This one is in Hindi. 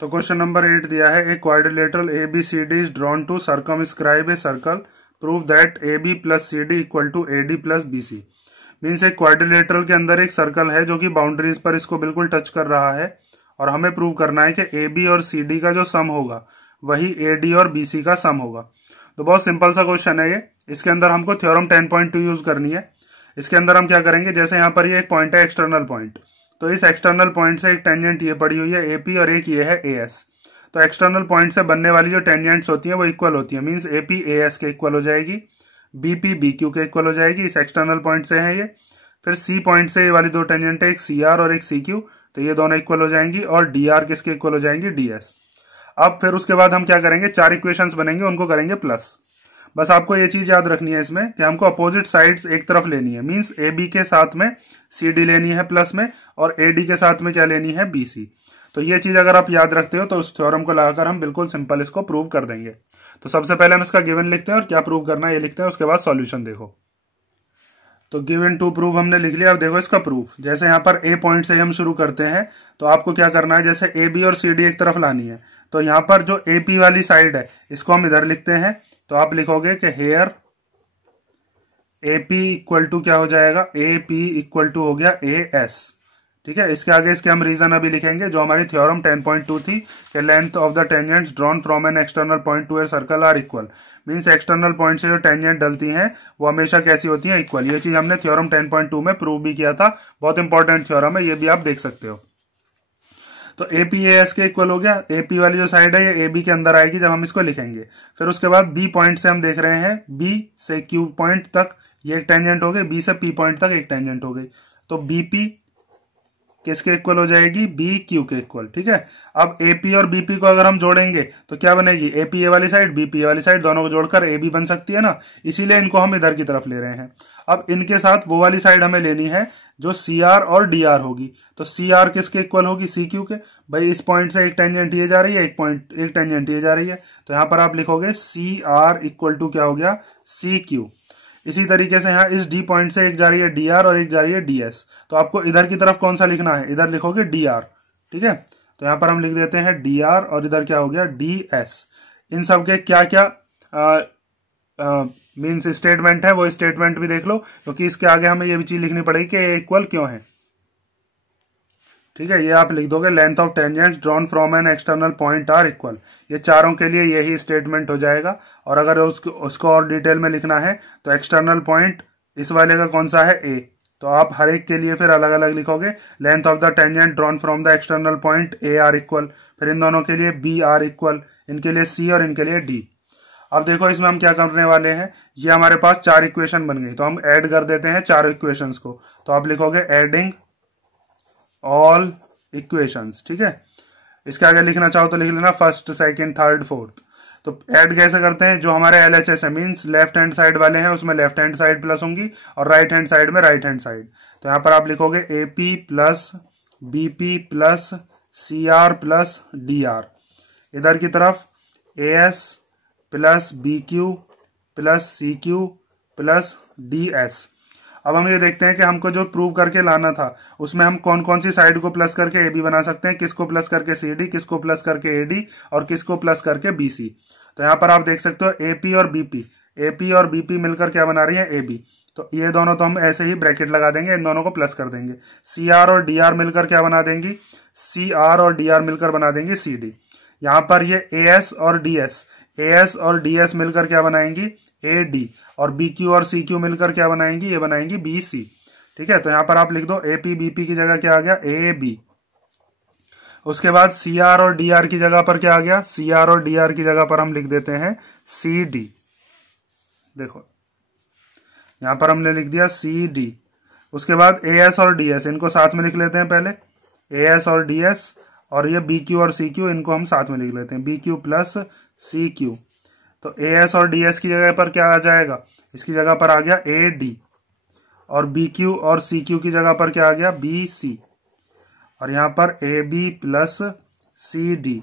तो क्वेश्चन नंबर 8 दिया है, a quadrilateral ABCD is drawn to circumscribe a circle, prove that AB plus CD equal to AD plus BC। Means एक क्वाड्रिलेटरल के अंदर एक सर्कल है जो कि बाउंड्रीज पर इसको बिल्कुल टच कर रहा है और हमें प्रूव करना है कि AB और CD का जो सम होगा वही AD और BC का सम होगा। तो बहुत सिंपल सा क्वेश्चन है ये। इसके अंदर हमको थ्योरम 10.2 यूज करनी है। इसके अंदर हम क्या करेंगे, जैसे यहाँ पर ये एक पॉइंट है एक्सटर्नल पॉइंट, तो इस एक्सटर्नल पॉइंट से एक टेंजेंट ये पड़ी हुई है AP और एक ये है AS। तो एक्सटर्नल पॉइंट से बनने वाली जो टेंजेंट्स होती हैं वो इक्वल होती है, मींस AP AS के इक्वल हो जाएगी, BP BQ के इक्वल हो जाएगी। इस एक्सटर्नल पॉइंट से है ये। फिर C पॉइंट से ये वाली दो टेंजेंट है, एक CR और एक CQ, तो ये दोनों इक्वल हो जाएंगी और DR किसके इक्वल हो जाएंगी, DS। अब फिर उसके बाद हम क्या करेंगे, 4 इक्वेशंस बनेंगे, उनको करेंगे प्लस। बस आपको ये चीज याद रखनी है इसमें कि हमको अपोजिट साइड्स एक तरफ लेनी है, मींस AB के साथ में CD लेनी है प्लस में और AD के साथ में क्या लेनी है, BC। तो ये चीज अगर आप याद रखते हो तो उस थ्योरम को लगाकर हम बिल्कुल सिंपल इसको प्रूव कर देंगे। तो सबसे पहले हम इसका गिवन लिखते हैं और क्या प्रूव करना है ये लिखते हैं, उसके बाद सॉल्यूशन देखो। तो गिवन टू प्रूव हमने लिख लिया। अब देखो इसका प्रूफ, जैसे यहाँ पर A पॉइंट से हम शुरू करते हैं तो आपको क्या करना है, जैसे AB और CD एक तरफ लानी है, तो यहाँ पर जो AP वाली साइड है इसको हम इधर लिखते हैं। तो आप लिखोगे कि हेयर AP इक्वल टू क्या हो जाएगा, AP इक्वल टू हो गया AS। ठीक है, इसके आगे इसके हम रीजन अभी लिखेंगे। जो हमारी थ्योरम 10.2 थी कि length of the tangents drawn from an external point to a circle are equal, means external point से जो टेंजेंट डलती हैं वो हमेशा कैसी होती हैं, इक्वल। ये चीज हमने थ्योरम 10.2 में प्रूव भी किया था, बहुत इंपॉर्टेंट थ्योरम है, ये भी आप देख सकते हो। तो AP AS के इक्वल हो गया। AP वाली जो साइड है ये AB के अंदर आएगी जब हम इसको लिखेंगे। फिर उसके बाद B पॉइंट से हम देख रहे हैं, B से Q पॉइंट तक ये एक टेंजेंट हो गई, B से P पॉइंट तक एक टेंजेंट हो गई, तो BP किसके इक्वल हो जाएगी, BQ के इक्वल। ठीक है, अब AP और BP को अगर हम जोड़ेंगे तो क्या बनेगी, AP ये वाली साइड BP ये वाली साइड, दोनों को जोड़कर AB बन सकती है ना, इसीलिए इनको हम इधर की तरफ ले रहे हैं। अब इनके साथ वो वाली साइड हमें लेनी है जो CR और DR होगी। तो CR किसके इक्वल होगी, CQ के। भाई इस पॉइंट से एक टेंजेंट ये जा रही है, एक टेंजेंट ये जा रही है, तो यहां पर आप लिखोगे CR इक्वल टू क्या हो गया, CQ। इसी तरीके से यहाँ इस D पॉइंट से एक जा रही है DR और एक जा रही है DS, तो आपको इधर की तरफ कौन सा लिखना है, इधर लिखोगे DR। ठीक है, तो यहाँ पर हम लिख देते हैं DR और इधर क्या हो गया, DS। इन सब के क्या क्या मीन्स स्टेटमेंट है वो स्टेटमेंट भी देख लो, क्योंकि इसके आगे हमें ये भी चीज लिखनी पड़ेगी कि ये इक्वल क्यों है। ठीक है, ये आप लिख दोगे, length of tangents drawn from an external point are equal. ये चारों के लिए यही स्टेटमेंट हो जाएगा। और अगर उसको और डिटेल में लिखना है तो एक्सटर्नल पॉइंट इस वाले का कौन सा है, A, तो आप हर एक के लिए फिर अलग अलग लिखोगे, length of the tangent drawn from the external point A are equal, फिर इन दोनों के लिए B आर इक्वल, इनके लिए C और इनके लिए D। अब देखो इसमें हम क्या करने वाले हैं, ये हमारे पास 4 इक्वेशन बन गई, तो हम ऐड कर देते हैं 4 इक्वेशंस को। तो आप लिखोगे एडिंग ऑल इक्वेशंस। ठीक है, इसके आगे लिखना चाहो तो लिख लेना फर्स्ट सेकंड थर्ड फोर्थ। तो ऐड कैसे करते हैं, जो हमारे LHS है मींस लेफ्ट हैंड साइड वाले हैं उसमें लेफ्ट हैंड साइड प्लस होंगी और राइट हैंड साइड में राइट हैंड साइड। तो यहां पर आप लिखोगे AP plus BP plus CR plus DR, इधर की तरफ AS plus BQ plus CQ plus DS। अब हम ये देखते हैं कि हमको जो प्रूव करके लाना था उसमें हम कौन कौन सी साइड को प्लस करके AB बना सकते हैं, किसको प्लस करके CD, किसको प्लस करके AD और किसको प्लस करके BC। तो यहाँ पर आप देख सकते हो AP और BP मिलकर क्या बना रही है, AB। तो ये दोनों तो हम ऐसे ही ब्रैकेट लगा देंगे, इन दोनों को प्लस कर देंगे। CR और DR मिलकर क्या बना देंगी, CR और DR मिलकर बना देंगी CD। यहाँ पर ये AS और DS मिलकर क्या बनाएंगी, AD, और BQ और CQ मिलकर क्या बनाएंगी, ये बनाएंगी BC। ठीक है, तो यहां पर आप लिख दो AP BP की जगह क्या आ गया, AB। उसके बाद CR और DR की जगह पर क्या आ गया, CR और DR की जगह पर हम लिख देते हैं CD। देखो यहां पर हमने लिख दिया CD। उसके बाद AS और DS इनको साथ में लिख लेते हैं पहले, AS और DS, और ये BQ और CQ इनको हम साथ में लिख लेते हैं, BQ प्लस CQ। तो AS और DS की जगह पर क्या आ जाएगा, इसकी जगह पर आ गया AD, और BQ और CQ की जगह पर क्या आ गया, BC, और यहां पर AB प्लस CD।